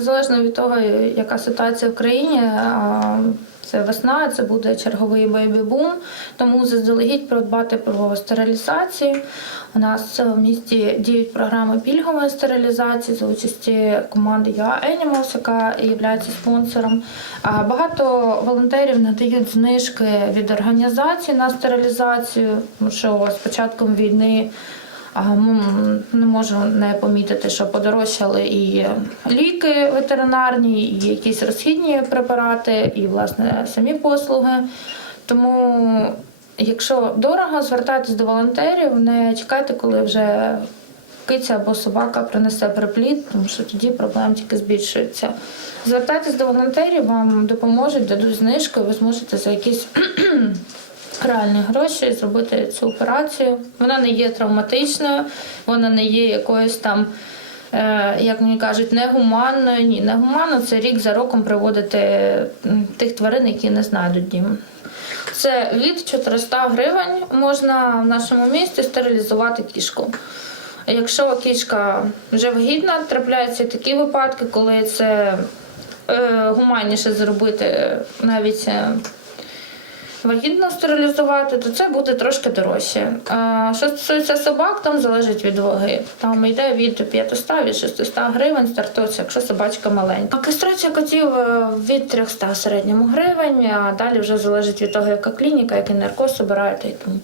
Залежно від того, яка ситуація в країні, це весна, це буде черговий бейбі-бум, тому заздалегідь продбати про стерилізацію. У нас в місті діють програми пільгової стерилізації за участі команди Я Animals, яка є спонсором. Багато волонтерів надають знижки від організації на стерилізацію, тому що з початком війни не можу не помітити, що подорожчали і ліки ветеринарні, і якісь розхідні препарати, і власне самі послуги. Тому, якщо дорого, звертайтесь до волонтерів, не чекайте, коли вже киця або собака принесе приплід, тому що тоді проблем тільки збільшується. Звертайтесь до волонтерів, вам допоможуть, дадуть знижку, і ви зможете за якісь реальні гроші зробити цю операцію. Вона не є травматичною, вона не є якоюсь там, е, як мені кажуть, негуманною. Ні, негуманно це рік за роком приводити тих тварин, які не знайдуть дім. Це від 400 гривень можна в нашому місті стерилізувати кішку. Якщо кішка вже вагітна, трапляються такі випадки, коли це е, гуманніше зробити навіть е, вагітно стерилізувати, то це буде трошки дорожче. А що стосується собак, там залежить від ваги. Там йде від 500 від 600 гривень стартується, якщо собачка маленька. А кастрація котів е, від 300 в середньому гривень, а далі вже залежить від того, яка клініка, який наркоз обираєте і тому.